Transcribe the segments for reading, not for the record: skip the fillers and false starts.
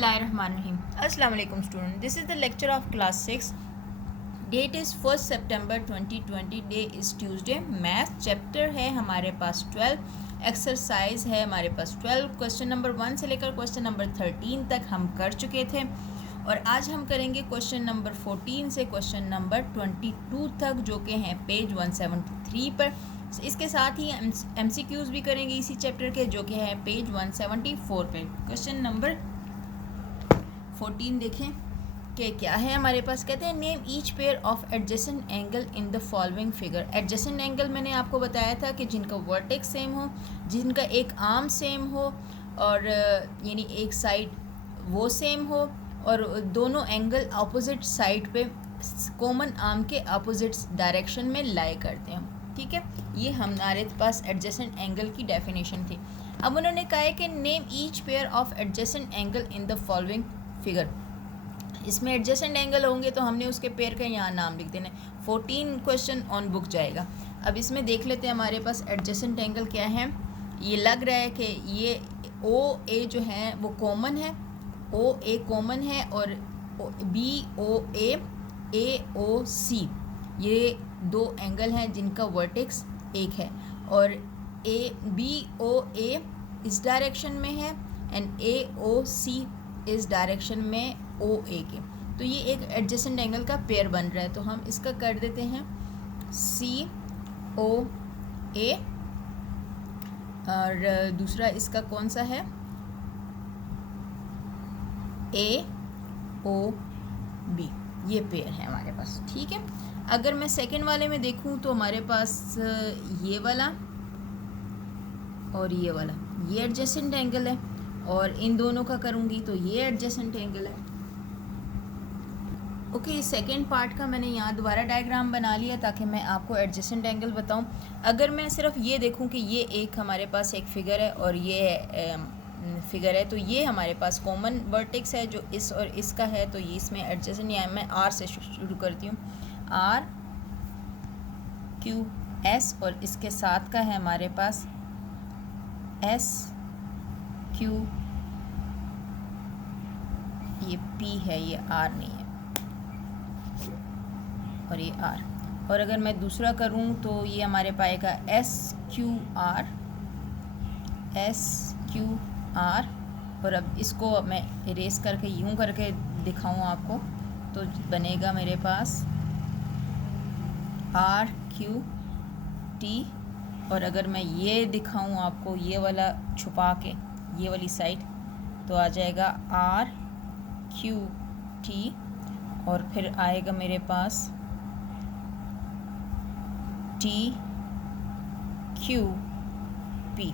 बिस्मिल्लाहिर्रहमानिर्रहीम। अस्सलाम वालेकुम student, this is the lecture of class 6। That is 1 September 2020। Day is Tuesday. Math chapter है हमारे पास 12। एक्सरसाइज है हमारे पास 12। क्वेश्चन नंबर 1 से लेकर क्वेश्चन नंबर 13 तक हम कर चुके थे और आज हम करेंगे क्वेश्चन नंबर 14 से क्वेश्चन नंबर 22 तक, जो कि हैं पेज 173 पर। इसके साथ ही MCQs भी करेंगे इसी चैप्टर के, जो कि है पेज 174 पे। क्वेश्चन नंबर 14 देखें कि क्या है हमारे पास। कहते हैं name each pair of adjacent angle in the following figure. Adjacent angle मैंने आपको बताया था कि जिनका वर्टेक्स सेम हो, जिनका एक आर्म सेम हो और यानी एक साइड वो सेम हो और दोनों एंगल अपोजिट साइड पे कॉमन आर्म के अपोजिट डायरेक्शन में लाई करते हैं। ठीक है, ये हमारे पास एडजेसेंट एंगल की डेफिनेशन थी। अब उन्होंने कहा है कि name each pair of adjacent angle in the following figure. इसमें एडजेसेंट एंगल होंगे तो हमने उसके पेयर का यहाँ नाम लिख देना है। 14 क्वेश्चन ऑन बुक जाएगा। अब इसमें देख लेते हैं हमारे पास एडजेसेंट एंगल क्या है। ये लग रहा है कि ये ओ ए जो है वो कॉमन है, ओ ए कॉमन है और बी ओ ए ओ सी, ये दो एंगल हैं जिनका वर्टेक्स एक है और ए बी ओ ए इस डायरेक्शन में है एंड ए ओ सी इस डायरेक्शन में ओ ए के। तो ये एक एडजेसेंट एंगल का पेयर बन रहा है, तो हम इसका कर देते हैं सी ओ ए और दूसरा इसका कौन सा है, ए ओ बी। ये पेयर है हमारे पास। ठीक है, अगर मैं सेकंड वाले में देखूं तो हमारे पास ये वाला और ये वाला, ये एडजेसेंट एंगल है और इन दोनों का करूँगी तो ये एडजेसेंट एंगल है। ओके, सेकेंड पार्ट का मैंने यहाँ दोबारा डायग्राम बना लिया ताकि मैं आपको एडजेसेंट एंगल बताऊँ। अगर मैं सिर्फ ये देखूँ कि ये एक हमारे पास एक फिगर है और ये फिगर है, तो ये हमारे पास कॉमन वर्टेक्स है जो इस और इसका है, तो ये इसमें एडजेसेंट, या मैं आर से शुरू करती हूँ, आर क्यू एस, और इसके साथ का है हमारे पास एस क्यू, ये पी है, ये आर नहीं है और ये आर। और अगर मैं दूसरा करूं तो ये हमारे पाएगा एस क्यू आर। और अब इसको मैं इरेज करके यूं करके दिखाऊं आपको तो बनेगा मेरे पास आर क्यू टी। और अगर मैं ये दिखाऊं आपको, ये वाला छुपा के ये वाली साइड, तो आ जाएगा आर क्यू टी और फिर आएगा मेरे पास टी क्यू पी।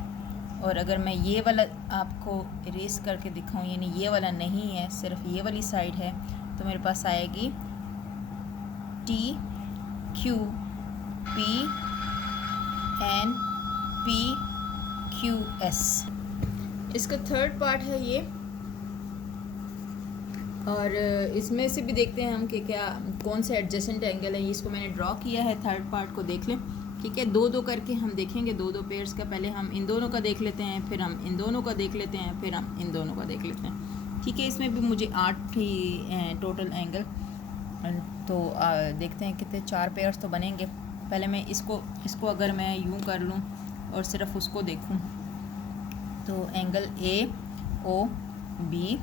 और अगर मैं ये वाला आपको इरेज करके दिखाऊं, यानी ये वाला नहीं है, सिर्फ ये वाली साइड है, तो मेरे पास आएगी T Q P N P Q S. इसका थर्ड पार्ट है ये, और इसमें से भी देखते हैं हम कि क्या कौन सा एडजेसेंट एंगल है। इसको मैंने ड्रॉ किया है, थर्ड पार्ट को देख लें। ठीक है, दो दो करके हम देखेंगे, दो दो पेयर्स का। पहले हम इन दोनों का देख लेते हैं, फिर हम इन दोनों का देख लेते हैं, फिर हम इन दोनों का देख लेते हैं। ठीक है, इसमें भी मुझे 8 ही टोटल एंगल, तो देखते हैं कितने 4 पेयर्स तो बनेंगे। पहले मैं इसको अगर मैं यूँ कर लूँ और सिर्फ उसको देखूँ तो एंगल ए ओ बी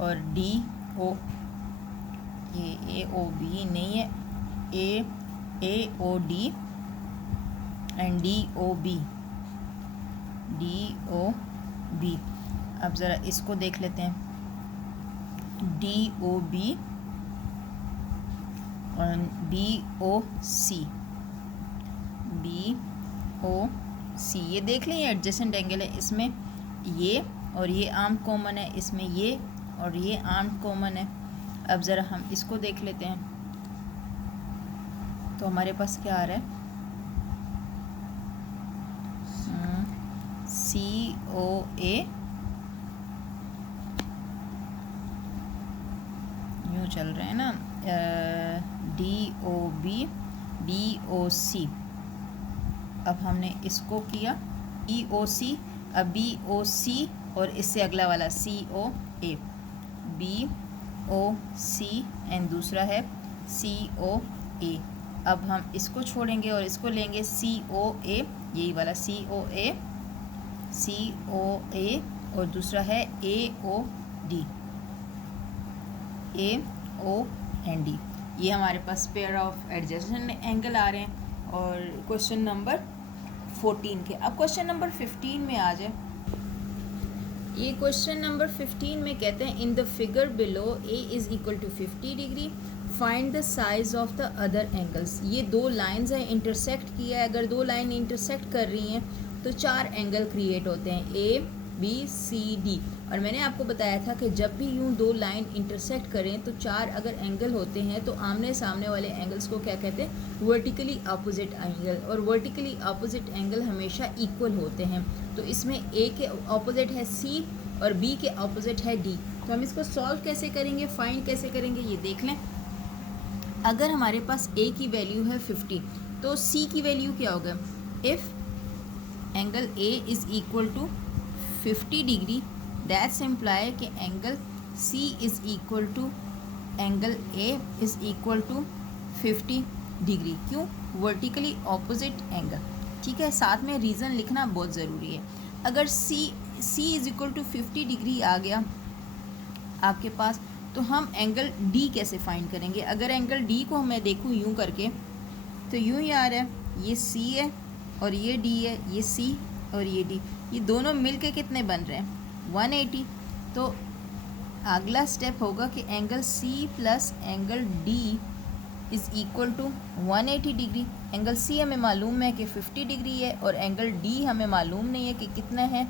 और डी ओ, ये ए ओ बी नहीं है, A O D and D O B. अब ज़रा इसको देख लेते हैं, डी ओ बी और बी ओ सी, ये देख लें, ये एडजेसेंट एंगल है। इसमें ये और ये आर्म कॉमन है, इसमें ये और ये आर्म कॉमन है। अब ज़रा हम इसको देख लेते हैं तो हमारे पास क्या आ रहा है, सी ओ ए, यूँ चल रहे हैं ना, डी ओ ओ सी। अब हमने इसको किया ई ओ सी, अब बी ओ सी और इससे अगला वाला सी ओ ए। BOC एंड दूसरा है COA। अब हम इसको छोड़ेंगे और इसको लेंगे COA, यही वाला COA और दूसरा है AOD। ये हमारे पास पेयर ऑफ एडजेसेंट एंगल आ रहे हैं और क्वेश्चन नंबर 14 के। अब क्वेश्चन नंबर 15 में आ जाए। ये क्वेश्चन नंबर 15 में कहते हैं in the figure below A is equal to 50 degree, find the size of the other angles. ये दो लाइंस हैं, इंटरसेक्ट किया है। अगर दो लाइन इंटरसेक्ट कर रही हैं तो 4 एंगल क्रिएट होते हैं, ABCD। और मैंने आपको बताया था कि जब भी यूँ दो लाइन इंटरसेक्ट करें तो 4 अगर एंगल होते हैं तो आमने सामने वाले एंगल्स को क्या कहते हैं, वर्टिकली अपोजिट एंगल। और वर्टिकली अपोजिट एंगल हमेशा इक्वल होते हैं। तो इसमें A के अपोजिट है C और B के अपोजिट है D। तो हम इसको सॉल्व कैसे करेंगे, फाइंड कैसे करेंगे, ये देख लें। अगर हमारे पास A की वैल्यू है 50 तो C की वैल्यू क्या होगा। If angle A is equal to 50 degree, that's imply कि angle C is equal to angle A is equal to 50 degree. क्यों, वर्टिकली ऑपोजिट एंगल। ठीक है, साथ में रीज़न लिखना बहुत ज़रूरी है। अगर C is equal to 50 degree आ गया आपके पास, तो हम एंगल D कैसे फाइंड करेंगे। अगर एंगल D को मैं देखूँ यूँ करके तो यूँ ही आ रहा है, ये C है और ये D है, ये C और ये D, ये दोनों मिल के कितने बन रहे हैं, 180। तो अगला स्टेप होगा कि angle C plus angle D is equal to 180 degree. Angle C हमें मालूम है कि 50 डिग्री है और एंगल D हमें मालूम नहीं है कि कितना है।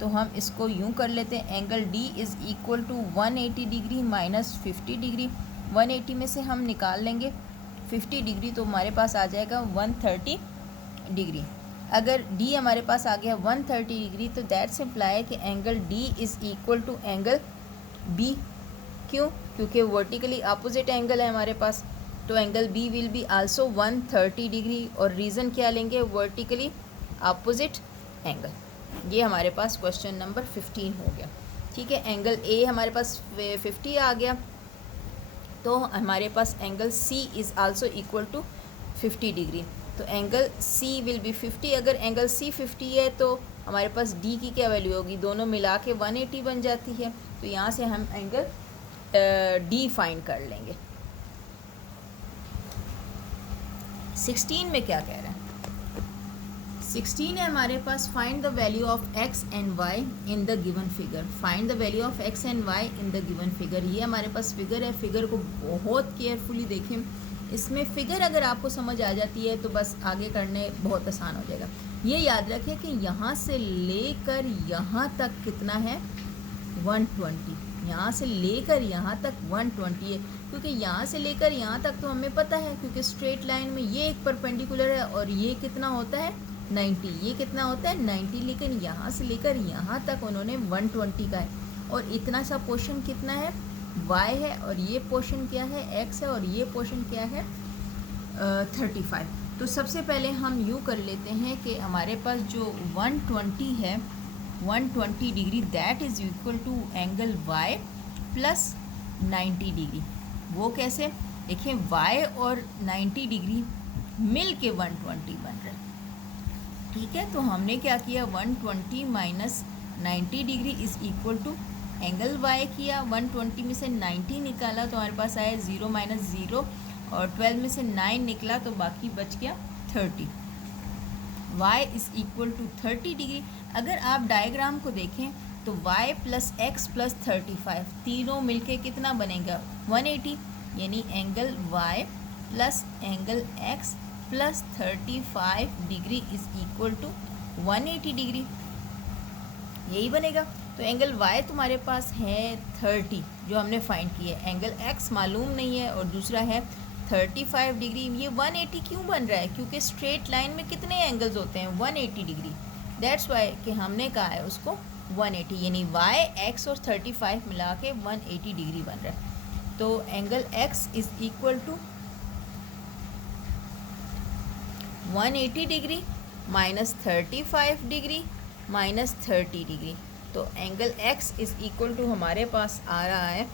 तो हम इसको यूँ कर लेते हैं, angle D is equal to 180 degree minus 50 degree. 180 में से हम निकाल लेंगे 50 डिग्री तो हमारे पास आ जाएगा 130 डिग्री। अगर D हमारे पास आ गया 130 डिग्री तो दैट्स इम्प्लाई कि angle D is equal to angle B। क्यों, क्योंकि वर्टिकली अपोजिट एंगल है हमारे पास। तो angle B will be also 130 degree. और रीज़न क्या लेंगे, वर्टिकली अपोजिट एंगल। ये हमारे पास क्वेश्चन नंबर 15 हो गया। ठीक है, एंगल A हमारे पास 50 आ गया तो हमारे पास angle C is also equal to 50 degree. तो एंगल C विल बी 50। अगर एंगल C 50 है तो हमारे पास D की क्या वैल्यू होगी, दोनों मिला के 180 बन जाती है। तो यहाँ से हम एंगल D फाइंड कर लेंगे। 16 में क्या कह रहे हैं, 16 है हमारे पास, find the value of x and y in the given figure. Find the value of x and y in the given figure. ये हमारे पास फिगर है, फिगर को बहुत केयरफुली देखें। इसमें फिगर अगर आपको समझ आ जाती है तो बस आगे करने बहुत आसान हो जाएगा। ये याद रखें कि यहाँ से लेकर यहाँ तक कितना है, 120। यहाँ से लेकर यहाँ तक 120 है, क्योंकि यहाँ से लेकर यहाँ तक तो हमें पता है, क्योंकि स्ट्रेट लाइन में ये एक परपेंडिकुलर है और ये कितना होता है 90, ये कितना होता है 90। लेकिन यहाँ से लेकर यहाँ तक उन्होंने 120 का है और इतना सा पोर्शन कितना है, y है, और ये पोर्शन क्या है, x है, और ये पोर्शन क्या है 35। तो सबसे पहले हम यूँ कर लेते हैं कि हमारे पास जो 120 है, 120 degree that is equal to angle y plus 90 degree. वो कैसे, देखिए y और 90 डिग्री मिल के 120 बन रहा है। ठीक है, तो हमने क्या किया, 120 minus 90 degree is equal to angle y किया। 120 में से 90 निकाला तो हमारे पास आया 0 माइनस 0 और 12 में से 9 निकला तो बाकी बच गया 30। y is equal to 30 degree. अगर आप डायग्राम को देखें तो y प्लस एक्स प्लस 35 तीनों मिलके कितना बनेगा 180, यानी angle y plus angle x plus 35 degree is equal to 180 degree, यही बनेगा। तो एंगल y तुम्हारे पास है 30 जो हमने फाइंड किया है, एंगल x मालूम नहीं है और दूसरा है 35 डिग्री। ये 180 क्यों बन रहा है, क्योंकि स्ट्रेट लाइन में कितने एंगल्स होते हैं 180 डिग्री। दैट्स वाई कि हमने कहा है उसको 180, यानी y x और 35 मिला के 180 डिग्री बन रहा है। तो angle x is equal to 180 degree minus 35 degree minus 30 degree. तो angle x is equal to हमारे पास आ रहा है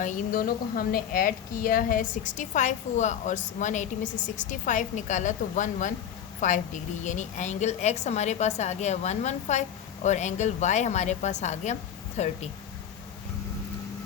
इन दोनों को हमने ऐड किया है 65 हुआ और 180 में से 65 निकाला तो 115 डिग्री, यानी एंगल एक्स हमारे पास आ गया 115 और एंगल वाई हमारे पास आ गया 30।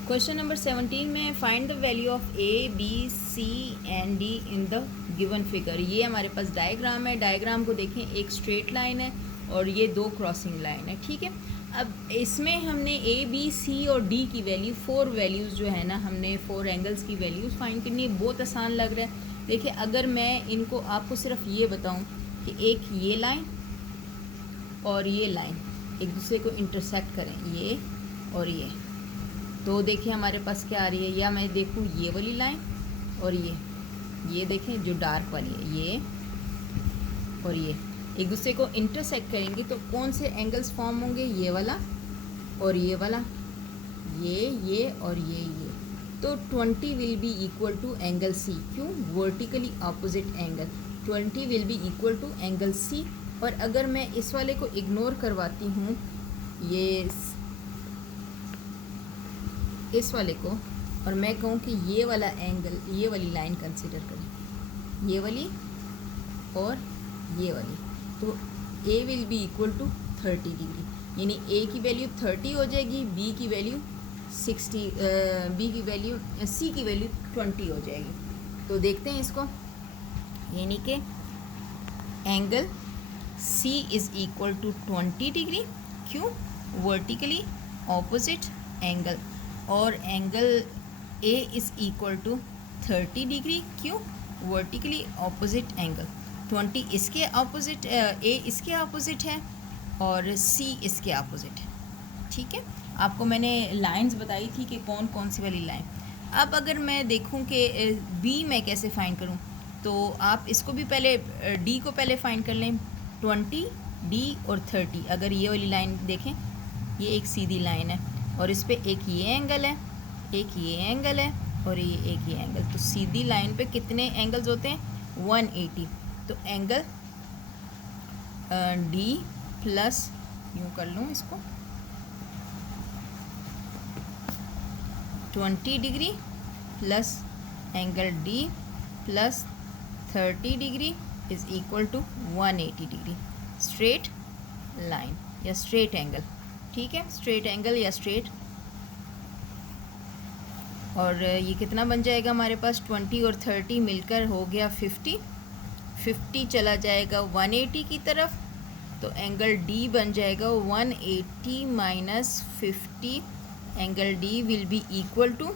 क्वेश्चन नंबर 17 में find the value of A B C and D in the given figure. ये हमारे पास डायग्राम है, डायग्राम को देखें, एक स्ट्रेट लाइन है और ये दो क्रॉसिंग लाइन है, ठीक है। अब इसमें हमने ए बी सी और डी की वैल्यू, 4 वैल्यूज़ जो है ना, हमने 4 एंगल्स की वैल्यूज़ फाइंड करनी है। बहुत आसान लग रहा है। देखिए, अगर मैं इनको आपको सिर्फ ये बताऊं कि एक ये लाइन और ये लाइन एक दूसरे को इंटरसेक्ट करें, ये और ये, तो देखिए हमारे पास क्या आ रही है। या मैं देखूं ये वाली लाइन और ये देखें जो डार्क वाली है, ये और ये एक दूसरे को इंटरसेक्ट करेंगे तो कौन से एंगल्स फॉर्म होंगे, ये वाला और ये वाला, ये और ये। तो 20 will be equal to angle C. क्यों? Vertically opposite angle 20 will be equal to angle C. और अगर मैं इस वाले को इग्नोर करवाती हूँ, ये इस वाले को, और मैं कहूँ कि ये वाला एंगल, ये वाली लाइन कंसिडर करें, ये वाली और ये वाली, तो A will be equal to 30 degree, यानी ए की वैल्यू 30 हो जाएगी, बी की वैल्यू 60, बी की वैल्यू, सी की वैल्यू 20 हो जाएगी। तो देखते हैं इसको, यानी कि angle C is equal to 20 degree. क्यों? Vertically opposite angle. और angle A is equal to 30 degree. क्यों? Vertically opposite angle. 20 इसके ऑपोजिट, ए इसके ऑपोजिट है और सी इसके ऑपोजिट है, ठीक है। आपको मैंने लाइंस बताई थी कि कौन कौन सी वाली लाइन। अब अगर मैं देखूं कि बी मैं कैसे फाइंड करूं, तो आप इसको भी पहले, डी को पहले फाइंड कर लें। 20 डी और 30, अगर ये वाली लाइन देखें, ये एक सीधी लाइन है और इस पर एक ये एंगल है, एक ये एंगल है और ये एक ये एंगल। तो सीधी लाइन पे कितने एंगल्स होते हैं? 180। तो एंगल डी प्लस, यूँ कर लूँ इसको, 20 degree plus angle D plus 30 degree is equal to 180 degree. Straight line या स्ट्रेट एंगल, ठीक है, स्ट्रेट एंगल या स्ट्रेट। और ये कितना बन जाएगा हमारे पास? 20 और 30 मिलकर हो गया 50। 50 चला जाएगा 180 की तरफ, तो एंगल डी बन जाएगा 180 minus 50। Angle D will be equal to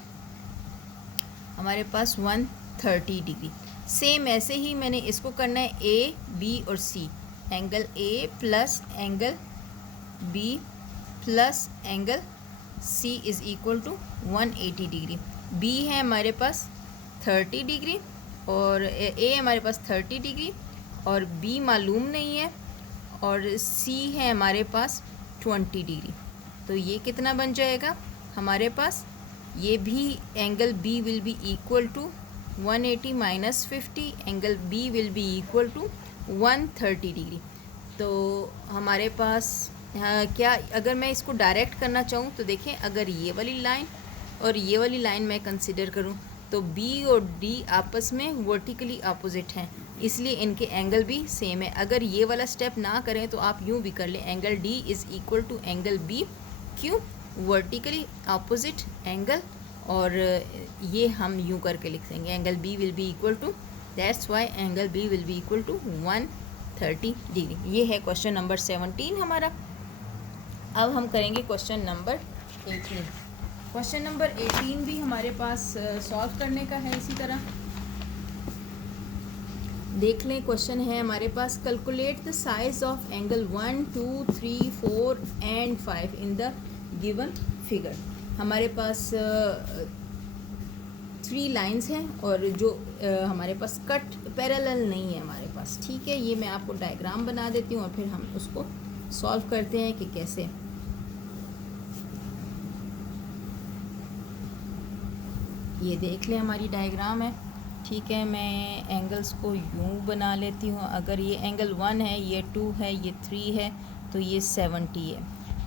हमारे पास 130 डिग्री। सेम ऐसे ही मैंने इसको करना है, ए बी और C. Angle A plus angle B plus angle C is equal to 180 degree. B है हमारे पास 30 डिग्री और ए हमारे पास 30 डिग्री और बी मालूम नहीं है, और सी है हमारे पास 20 डिग्री। तो ये कितना बन जाएगा हमारे पास? ये भी angle B will be equal to 180 minus 50, angle B will be equal to 130 degree. तो हमारे पास क्या, अगर मैं इसको डायरेक्ट करना चाहूँ तो देखें, अगर ये वाली लाइन और ये वाली लाइन मैं कंसिडर करूँ तो बी और डी आपस में वर्टिकली अपोजिट हैं, इसलिए इनके एंगल भी सेम है। अगर ये वाला स्टेप ना करें तो आप यूँ भी कर लें, angle D is equal to angle B. क्यों? Vertically opposite angle. और ये हम यूँ करके लिख देंगे, angle B will be equal to, that's why angle B will be equal to 130 degree. ये है क्वेश्चन नंबर 17 हमारा। अब हम करेंगे क्वेश्चन नंबर 18। क्वेश्चन नंबर 18 भी हमारे पास सॉल्व करने का है। इसी तरह देख लें, क्वेश्चन है हमारे पास, calculate the size of angle 1, 2, 3, 4 and 5 in the given figure. हमारे पास 3 लाइंस हैं और जो हमारे पास कट पैरेलल नहीं है हमारे पास, ठीक है। ये मैं आपको डायग्राम बना देती हूँ और फिर हम उसको सॉल्व करते हैं कि कैसे। ये देख लें, हमारी डायग्राम है, ठीक है। मैं एंगल्स को यूँ बना लेती हूँ। अगर ये एंगल 1 है, ये 2 है, ये 3 है, तो ये 70 है,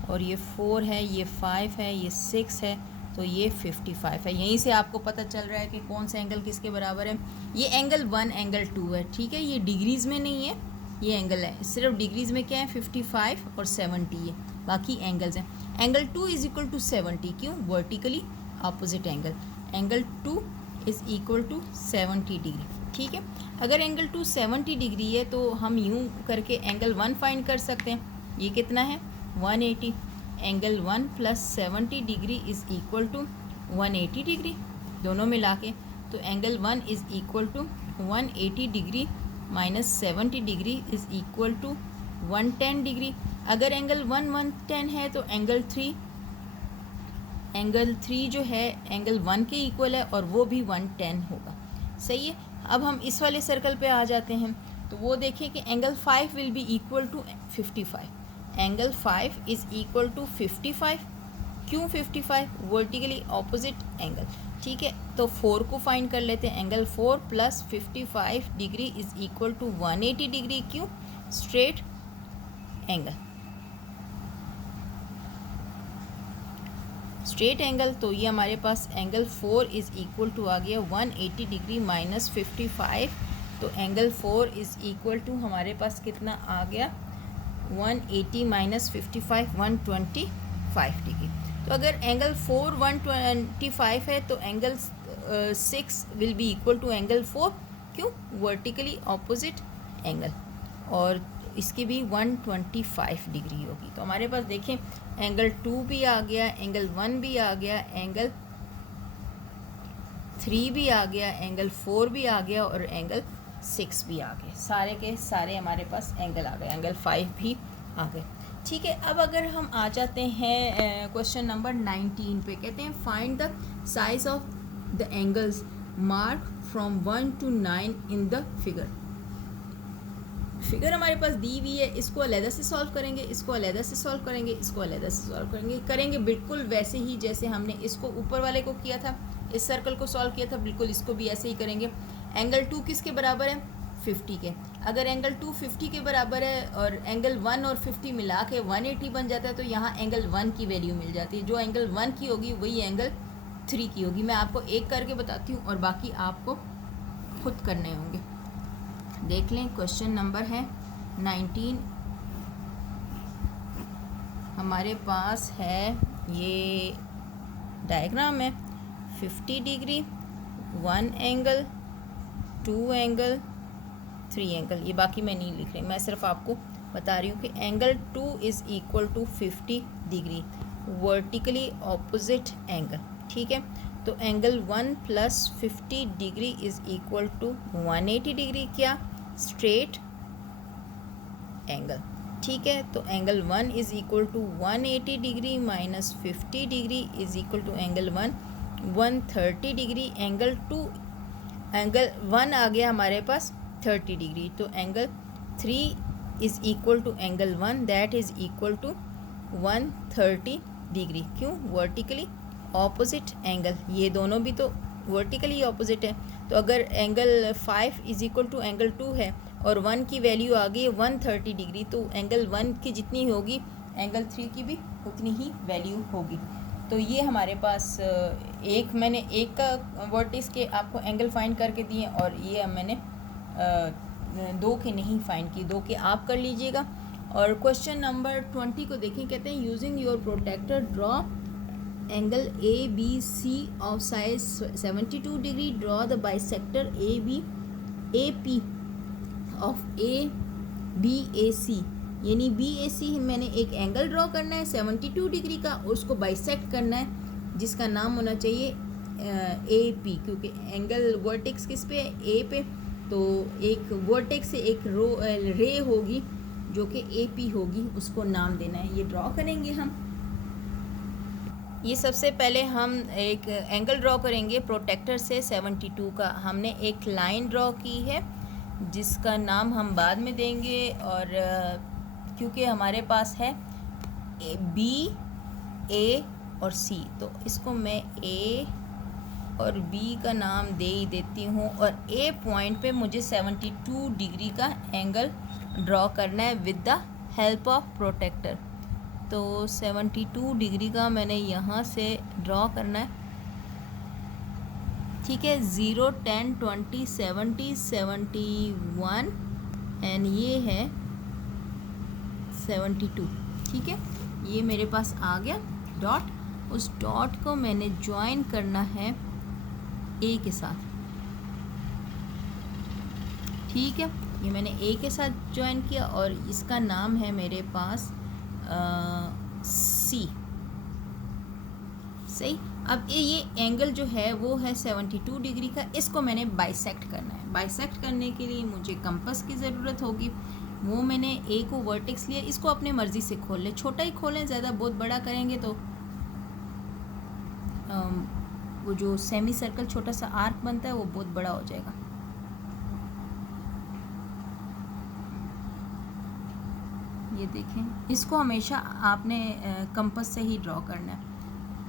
और ये 4 है, ये 5 है, ये 6 है, तो ये 55 है। यहीं से आपको पता चल रहा है कि कौन सा एंगल किसके बराबर है। ये एंगल 1 एंगल 2 है, ठीक है, ये डिग्रीज़ में नहीं है, ये एंगल है, सिर्फ डिग्रीज़ में क्या है 55 और 70 है, बाकी एंगल्स हैं। एंगल 2 इज़ इक्वल टू 70, क्यों, vertically opposite angle, angle 2 is equal to 70 degree, ठीक है। अगर एंगल 2 70 डिग्री है तो हम यूँ करके एंगल 1 फाइंड कर सकते हैं। ये कितना है 180, angle 1 plus 70 degree is equal to 180 degree, दोनों मिला के। तो angle 1 is equal to 180 degree minus 70 degree is equal to 110 degree. अगर एंगल 1 110 है तो एंगल 3 जो है एंगल 1 के इक्वल है और वो भी 110 होगा, सही है। अब हम इस वाले सर्कल पे आ जाते हैं, तो वो देखिए कि angle 5 will be equal to 55, angle 5 is equal to 55, क्यों 55, वर्टिकली ऑपोजिट एंगल, ठीक है। तो 4 को फाइंड कर लेते हैं, angle 4 plus 55 degree is equal to 180 degree, क्यों, स्ट्रेट एंगल, स्ट्रेट एंगल। तो ये हमारे पास एंगल 4 इज़ इक्वल टू आ गया 180 डिग्री माइनस 55, तो एंगल 4 इज़ इक्वल टू हमारे पास कितना आ गया 180 माइनस 55 125 डिग्री। तो अगर एंगल 4 125 है तो angle 6 will be equal to angle 4, क्यों, वर्टिकली ऑपोजिट एंगल, और इसकी भी 125 डिग्री होगी। तो हमारे पास देखें एंगल 2 भी आ गया, एंगल 1 भी आ गया, एंगल 3 भी आ गया, एंगल 4 भी आ गया और एंगल 6 भी आ गए, सारे के सारे हमारे पास एंगल आ गए, एंगल 5 भी आ गए, ठीक है। अब अगर हम आ जाते हैं क्वेश्चन नंबर 19 पे, कहते हैं find the size of the angles mark from 1 to 9 in the figure. Figure हमारे पास दी हुई है, इसको अलहदा से सॉल्व करेंगे, इसको अलहदा से सॉल्व करेंगे, इसको अलहदा से सॉल्व करेंगे बिल्कुल वैसे ही जैसे हमने इसको ऊपर वाले को किया था, इस सर्कल को सॉल्व किया था, बिल्कुल इसको भी ऐसे ही करेंगे। एंगल 2 किसके बराबर है 50 के, अगर एंगल 2 50 के बराबर है और एंगल 1 और 50 मिला के 180 बन जाता है, तो यहाँ एंगल 1 की वैल्यू मिल जाती है, जो एंगल 1 की होगी वही एंगल 3 की होगी। मैं आपको एक करके बताती हूँ और बाकी आपको खुद करने होंगे। देख लें, क्वेश्चन नंबर है 19, हमारे पास है ये डायग्राम है 50 डिग्री 1 एंगल 2 एंगल 3 एंगल, ये बाकी मैं नहीं लिख रही, मैं सिर्फ आपको बता रही हूँ कि angle 2 is equal to 50 degree vertically opposite angle, ठीक है। तो angle 1 plus 50 degree is equal to 180 degree, क्या, स्ट्रेट एंगल, ठीक है। तो angle 1 is equal to 180 degree minus 50 degree is equal to angle 1 130 degree, angle 2 angle 1 आ गया हमारे पास 30 डिग्री, तो angle 3 is equal to angle 1 that is equal to 130 degree, क्यों, वर्टिकली ऑपोजिट एंगल, ये दोनों भी तो वर्टिकली ऑपोजिट है। तो अगर angle 5 is equal to angle 2 है और 1 की वैल्यू आ गई 130 डिग्री, तो एंगल 1 की जितनी होगी एंगल 3 की भी उतनी ही वैल्यू होगी। तो ये हमारे पास मैंने एक का वर्टिस के आपको एंगल फाइंड करके दिए और ये मैंने 2 के नहीं फाइंड की, 2 के आप कर लीजिएगा। और क्वेश्चन नंबर 20 को देखें, कहते हैं using your protractor draw angle A B C of size 72 डिग्री, draw the bisector A P of A B A C, यानी बी ए सी मैंने एक एंगल ड्रॉ करना है 72 डिग्री का, उसको बाइसेक्ट करना है जिसका नाम होना चाहिए ए पी, क्योंकि एंगल वर्टेक्स किस पे है, ए पे, तो एक वर्टेक्स से एक रे होगी जो कि ए पी होगी, उसको नाम देना है। ये ड्रॉ करेंगे हम, ये सबसे पहले हम एक एंगल ड्रॉ करेंगे प्रोटेक्टर से 72 का, हमने एक लाइन ड्रॉ की है जिसका नाम हम बाद में देंगे, और क्योंकि हमारे पास है बी ए और सी, तो इसको मैं ए और बी का नाम दे ही देती हूँ, और ए पॉइंट पे मुझे 72 डिग्री का एंगल ड्रॉ करना है with the help of protractor. तो 72 डिग्री का मैंने यहाँ से ड्रॉ करना है, ठीक है। 0, 10, 20, 70, 71 एंड ये है 72, ठीक है। ये मेरे पास आ गया डॉट। उस डॉट को मैंने ज्वाइन करना है ए के साथ, ठीक है। ये मैंने ए के साथ ज्वाइन किया और इसका नाम है मेरे पास सी, सही। अब ये एंगल जो है वो है 72 डिग्री का, इसको मैंने बाइसेक्ट करना है। बाइसेक्ट करने के लिए मुझे कंपास की ज़रूरत होगी। वो मैंने ए को वर्टेक्स लिया, इसको अपने मर्ज़ी से खोल ले, छोटा ही खोलें, ज़्यादा बहुत बड़ा करेंगे तो वो जो सेमी सर्कल छोटा सा आर्क बनता है वो बहुत बड़ा हो जाएगा। ये देखें, इसको हमेशा आपने कंपास से ही ड्रॉ करना है,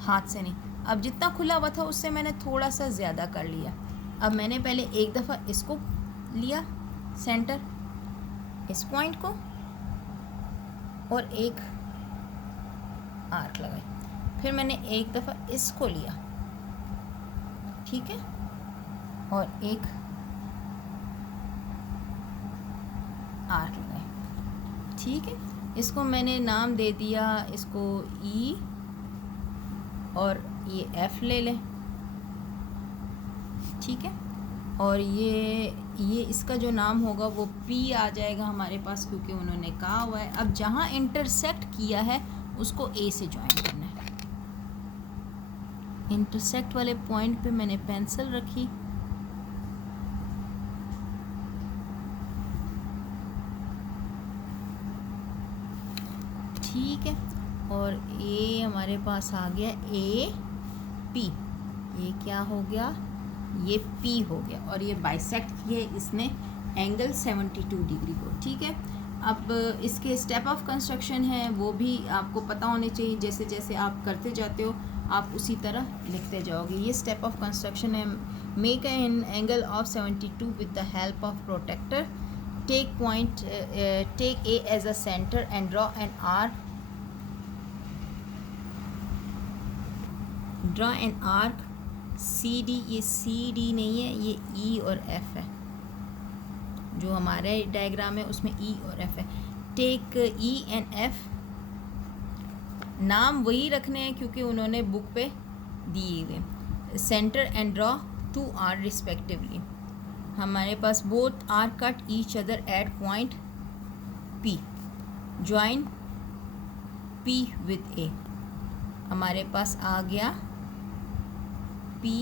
हाथ से नहीं। अब जितना खुला हुआ था उससे मैंने थोड़ा सा ज़्यादा कर लिया। अब मैंने पहले एक दफ़ा इसको लिया सेंटर, इस पॉइंट को, और एक आर्क लगाई। फिर मैंने एक दफ़ा इसको लिया, ठीक है, और एक आर्क लगाई, ठीक है। इसको मैंने नाम दे दिया, इसको ई, और ये एफ ले लें, ठीक है। और ये इसका जो नाम होगा वो पी आ जाएगा हमारे पास, क्योंकि उन्होंने कहा हुआ है। अब जहाँ इंटरसेक्ट किया है उसको ए से ज्वाइन करना है। इंटरसेक्ट वाले पॉइंट पे मैंने पेंसिल रखी, ठीक है। और ए हमारे पास आ गया ए पी, ये क्या हो गया, ये पी हो गया। और ये बाइसेक्ट किए इसने एंगल 72 डिग्री को, ठीक है। अब इसके स्टेप ऑफ कंस्ट्रक्शन है वो भी आपको पता होने चाहिए। जैसे जैसे आप करते जाते हो आप उसी तरह लिखते जाओगे। ये स्टेप ऑफ कंस्ट्रक्शन है। Make an angle of 72 with the help of protractor. Take A as a centre and draw an arc. Draw an arc C D. ये सी डी नहीं है, ये ई और एफ है। जो हमारे डायग्राम है उसमें ई और एफ है। टेक ई एंड एफ, नाम वही रखने हैं क्योंकि उन्होंने बुक पे दिए हुए। Centre and draw 2 are respectively. हमारे पास both are cut each other at point P. Join P with A. हमारे पास आ गया P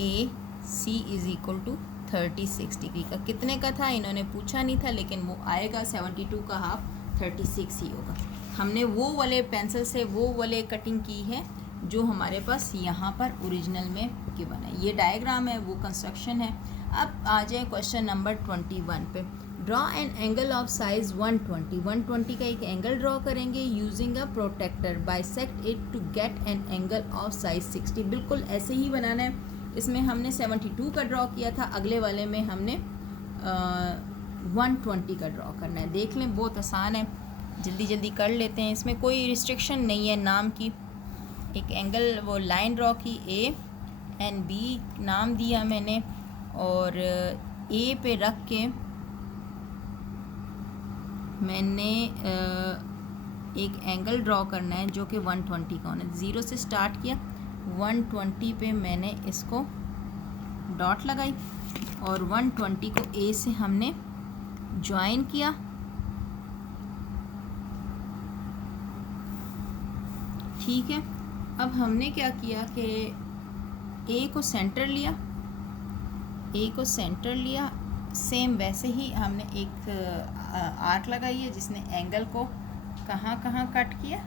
A C is equal to 36 degree का। कितने का था इन्होंने पूछा नहीं था, लेकिन वो आएगा 72 का हाफ 36 ही होगा। हमने वो वाले पेंसिल से वो वाले कटिंग की है जो हमारे पास यहाँ पर ओरिजिनल में गिवन है। ये डायग्राम है, वो कंस्ट्रक्शन है। अब आ जाए क्वेश्चन नंबर 21 पे। Draw an angle of size 120। 120 का एक एंगल ड्रॉ करेंगे using a protractor. Bisect it to get an angle of size 60। बिल्कुल ऐसे ही बनाना है। इसमें हमने 72 का ड्रॉ किया था, अगले वाले में हमने 120 का ड्रॉ करना है। देख लें, बहुत आसान है, जल्दी जल्दी कर लेते हैं। इसमें कोई रिस्ट्रिक्शन नहीं है नाम की। एक एंगल वो लाइन ड्रॉ की, ए एंड बी नाम दिया मैंने, और ए पे रख के मैंने एक एंगल ड्रॉ करना है जो कि 120 का होना है। 0 से स्टार्ट किया, 120 पे मैंने इसको डॉट लगाई और 120 को ए से हमने ज्वाइन किया, ठीक है। अब हमने क्या किया कि ए को सेंटर लिया, ए को सेंटर लिया, सेम वैसे ही हमने एक आर्क लगाई है जिसने एंगल को कहाँ कहाँ कट किया।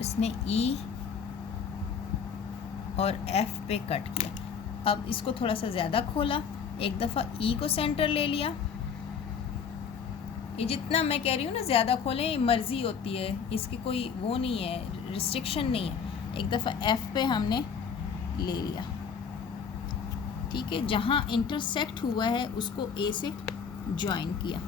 इसने ई और एफ पे कट किया। अब इसको थोड़ा सा ज़्यादा खोला, एक दफ़ा ई को सेंटर ले लिया। ये जितना मैं कह रही हूँ ना ज़्यादा खोलें, मर्ज़ी होती है, इसकी कोई वो नहीं है, रिस्ट्रिक्शन नहीं है। एक दफ़ा एफ पे हमने ले लिया, ठीक है। जहाँ इंटरसेक्ट हुआ है उसको ए से ज्वाइन किया,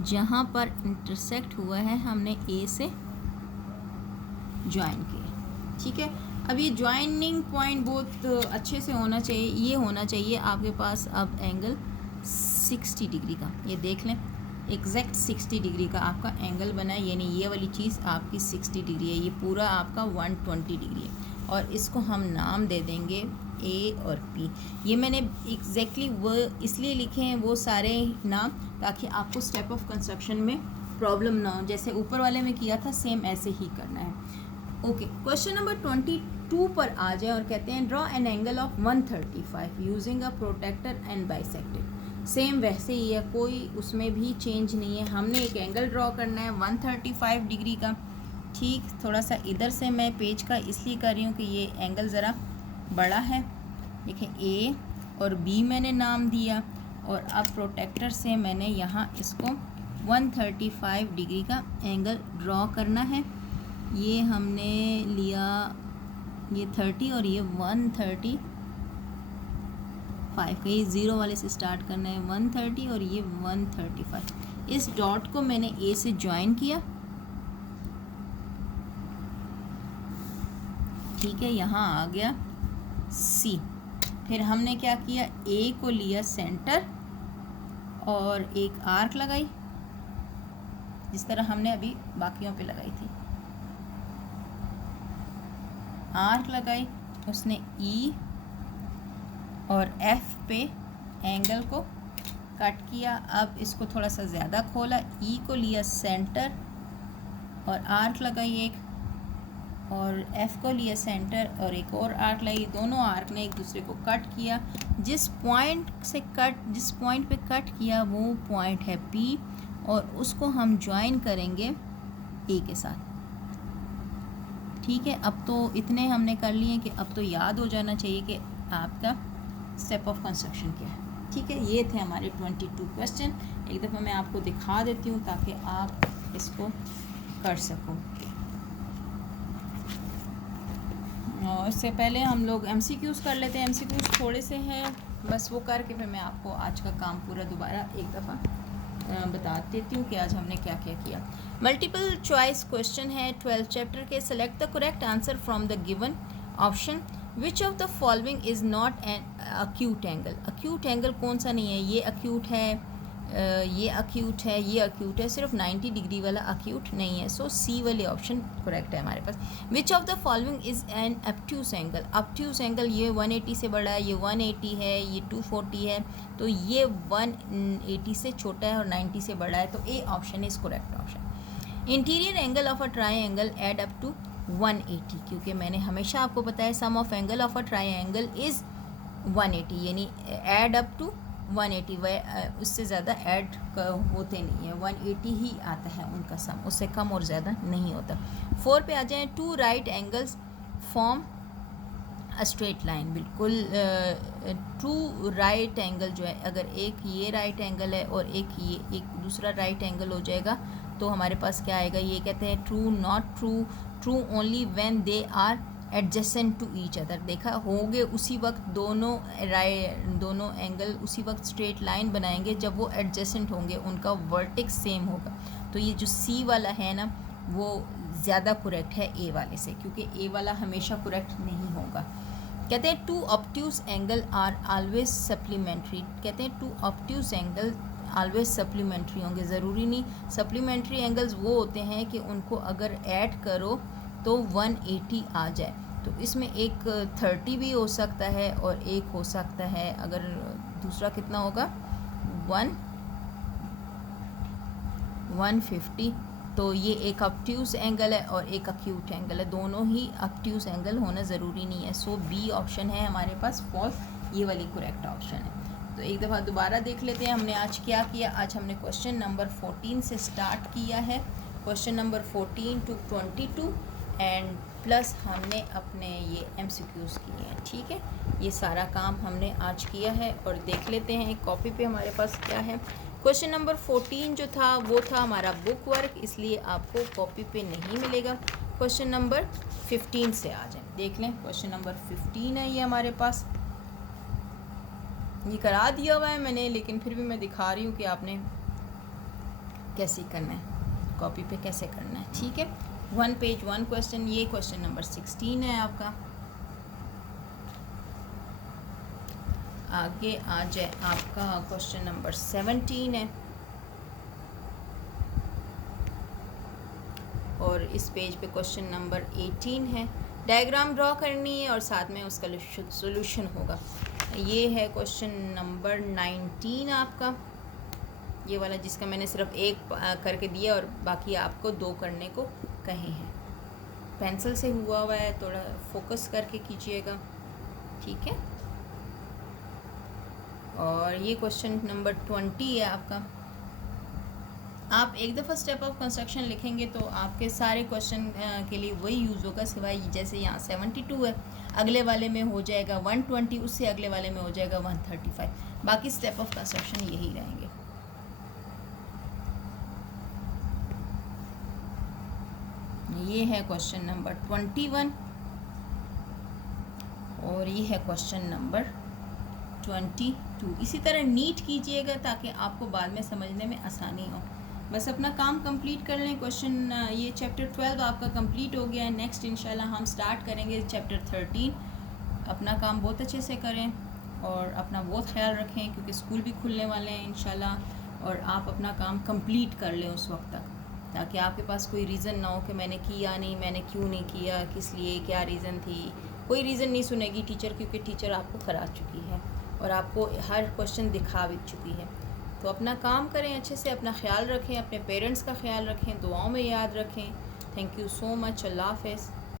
जहाँ पर इंटरसेक्ट हुआ है हमने ए से ज्वाइन किया, ठीक है। अब ये ज्वाइनिंग पॉइंट बहुत अच्छे से होना चाहिए, ये होना चाहिए आपके पास अब एंगल 60 डिग्री का, ये देख लें एग्जैक्ट 60 डिग्री का आपका एंगल बना है, यानी ये वाली चीज़ आपकी 60 डिग्री है, ये पूरा आपका 120 डिग्री है। और इसको हम नाम दे देंगे ए और पी। ये मैंने एग्जैक्टली वो इसलिए लिखे हैं वो सारे नाम ताकि आपको स्टेप ऑफ कंस्ट्रक्शन में प्रॉब्लम ना हो, जैसे ऊपर वाले में किया था सेम ऐसे ही करना है। ओके, क्वेश्चन नंबर 22 पर आ जाए और कहते हैं draw an angle of 135 using a protractor and bisector. Same वैसे ही है, कोई उसमें भी चेंज नहीं है। हमने एक एंगल ड्रॉ करना है 135 डिग्री का, ठीक। थोड़ा सा इधर से मैं पेज का इसलिए कर रही हूँ कि ये एंगल ज़रा बड़ा है। देखें ए और बी मैंने नाम दिया और अब प्रोटेक्टर से मैंने यहाँ इसको 135 डिग्री का एंगल ड्रॉ करना है। ये हमने लिया ये 30 और ये 135 का, ये ज़ीरो वाले से स्टार्ट करना है 130 और ये 135। इस डॉट को मैंने ए से ज्वाइन किया, ठीक है, यहाँ आ गया सी। फिर हमने क्या किया, ए को लिया सेंटर और एक आर्क लगाई जिस तरह हमने अभी बाकियों पे लगाई थी, आर्क लगाई, उसने ई और एफ पे एंगल को कट किया। अब इसको थोड़ा सा ज़्यादा खोला, ई को लिया सेंटर और आर्क लगाई एक, और एफ को लिया सेंटर और एक और आर्क लगाई। दोनों आर्क ने एक दूसरे को कट किया। जिस पॉइंट पे कट किया वो पॉइंट है पी और उसको हम ज्वाइन करेंगे ए के साथ, ठीक है। अब तो इतने हमने कर लिए कि अब तो याद हो जाना चाहिए कि आपका स्टेप ऑफ कंस्ट्रक्शन क्या है, ठीक है। ये थे हमारे 22 क्वेश्चन। एक दफ़ा मैं आपको दिखा देती हूँ ताकि आप इसको कर सको। और इससे पहले हम लोग MCQs कर लेते हैं। MCQs थोड़े से हैं, बस वो करके फिर मैं आपको आज का काम पूरा दोबारा एक दफ़ा बता देती हूँ कि आज हमने क्या क्या किया। मल्टीपल चॉइस क्वेश्चन है 12 चैप्टर के। Select the correct answer from the given option. Which of the following is not an acute angle. Acute angle कौन सा नहीं है, ये अक्यूट है, ये अक्यूट है, ये अक्यूट है, सिर्फ 90 डिग्री वाला अक्यूट नहीं है। सो सी वाले ऑप्शन करेक्ट है हमारे पास। Which of the following is an obtuse angle. Obtuse angle ये 180 से बड़ा है, ये 180 है, ये 240 है, तो ये 180 से छोटा है और 90 से बड़ा है, तो A option is correct option. Interior angle of a triangle add up to 180, क्योंकि मैंने हमेशा आपको बताया sum of angle of a triangle is 180, यानी एड अप टू 180, वह उससे ज़्यादा ऐड होते नहीं है, 180 ही आता है उनका सम, उससे कम और ज़्यादा नहीं होता। 4 पे आ जाएँ। 2 right angles form a straight line. बिल्कुल 2 राइट एंगल जो है, अगर एक ये राइट एंगल है और एक दूसरा राइट एंगल हो जाएगा तो हमारे पास क्या आएगा, ये कहते हैं true not true, true only when they are adjacent to each other. देखा होंगे उसी वक्त दोनों एंगल उसी वक्त स्ट्रेट लाइन बनाएंगे जब वो एडजेसेंट होंगे, उनका वर्टेक्स सेम होगा। तो ये जो सी वाला है ना वो ज़्यादा करेक्ट है ए वाले से, क्योंकि ए वाला हमेशा करेक्ट नहीं होगा। कहते हैं 2 obtuse angle are always supplementary. कहते हैं 2 ऑब्ट्यूस एंगल ऑलवेज सप्लीमेंट्री होंगे, ज़रूरी नहीं। सप्लीमेंट्री एंगल्स वो होते हैं कि उनको अगर ऐड करो तो 180 आ जाए, तो इसमें एक 30 भी हो सकता है और एक हो सकता है, अगर दूसरा कितना होगा 150, तो ये एक ऑब्ट्यूस एंगल है और एक अक्यूट एंगल है, दोनों ही ऑब्ट्यूस एंगल होना ज़रूरी नहीं है। सो बी ऑप्शन है हमारे पास फॉल्स, ये वाली करेक्ट ऑप्शन है। तो एक दफ़ा दोबारा देख लेते हैं हमने आज क्या किया। आज हमने क्वेश्चन नंबर 14 से स्टार्ट किया है, question number 14 to 22 and plus हमने अपने ये MCQs किए हैं, ठीक है। ये सारा काम हमने आज किया है और देख लेते हैं एक कॉपी पे हमारे पास क्या है। क्वेश्चन नंबर 14 जो था वो था हमारा बुक वर्क, इसलिए आपको कॉपी पे नहीं मिलेगा। क्वेश्चन नंबर 15 से आ जाए, देख लें। क्वेश्चन नंबर 15 है ये हमारे पास, ये करा दिया हुआ है मैंने, लेकिन फिर भी मैं दिखा रही हूँ कि आपने कैसे करना है, कॉपी पे कैसे करना है, ठीक है। 1 पेज 1 क्वेश्चन, ये क्वेश्चन नंबर 16 है आपका। आगे आ जाए आपका क्वेश्चन नंबर 17 है, और इस पेज पे क्वेश्चन नंबर 18 है। डायग्राम ड्रॉ करनी है और साथ में उसका सोल्यूशन होगा। ये है क्वेश्चन नंबर 19 आपका, ये वाला जिसका मैंने सिर्फ एक करके दिया और बाकी आपको 2 करने को कहे हैं। पेंसिल से हुआ है, थोड़ा फोकस करके कीजिएगा, ठीक है। और ये क्वेश्चन नंबर 20 है आपका। आप एक दफ़ा स्टेप ऑफ कंस्ट्रक्शन लिखेंगे तो आपके सारे क्वेश्चन के लिए वही यूज़ होगा, सिवाय जैसे यहाँ 72 है, अगले वाले में हो जाएगा 120, उससे अगले वाले में हो जाएगा 135। बाकी स्टेप ऑफ कंस्ट्रक्शन यही रहेंगे। ये है क्वेश्चन नंबर 21 और ये है क्वेश्चन नंबर 22। इसी तरह नीट कीजिएगा ताकि आपको बाद में समझने में आसानी हो। बस अपना काम कंप्लीट कर लें। क्वेश्चन ये चैप्टर 12 आपका कंप्लीट हो गया है। नेक्स्ट इंशाल्लाह हम स्टार्ट करेंगे चैप्टर 13। अपना काम बहुत अच्छे से करें और अपना बहुत ख्याल रखें क्योंकि स्कूल भी खुलने वाले हैं इंशाल्लाह, और आप अपना काम कंप्लीट कर लें उस वक्त तक, ताकि आपके पास कोई रीज़न ना हो कि मैंने किया नहीं, मैंने क्यों नहीं किया, किस लिए, क्या रीज़न थी। कोई रीज़न नहीं सुनेगी टीचर, क्योंकि टीचर आपको करा चुकी है और आपको हर क्वेश्चन दिखा भी चुकी है। तो अपना काम करें अच्छे से, अपना ख्याल रखें, अपने पेरेंट्स का ख्याल रखें, दुआओं में याद रखें। Thank you so much. अल्लाह हाफ़िज़।